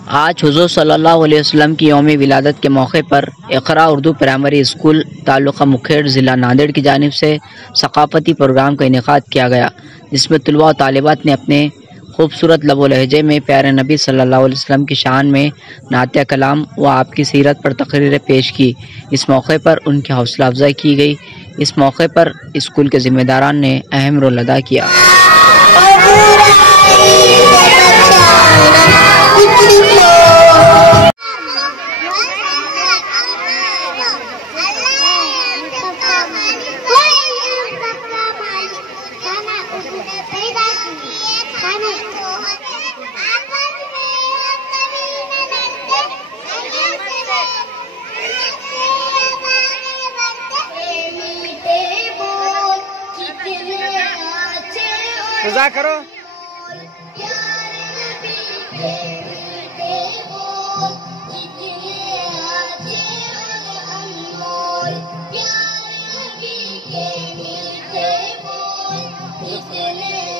आज हुज़ूर सल्लल्लाहु अलैहि वसल्लम की यौम विलादत के मौके पर इक़रा उर्दू प्राइमरी स्कूल तालुक़ा मुखेड़ ज़िला नांदेड़ की जानिब से सक़ाफ़ती प्रोग्राम का इनेक़ाद किया गया, जिसमें तलबा और तालिबात ने अपने खूबसूरत लबो लहजे में प्यारे नबी सल्लल्लाहु अलैहि वसल्लम की शान में नात कलाम व आपकी सीरत पर तकरीरें पेश की। इस मौके पर उनकी हौसला अफजाई की गई। इस मौके पर स्कूल के ज़िम्मेदारान ने अहम रोल अदा किया। रज़ा करो। प्यार नबी के मिलते बोल, इतने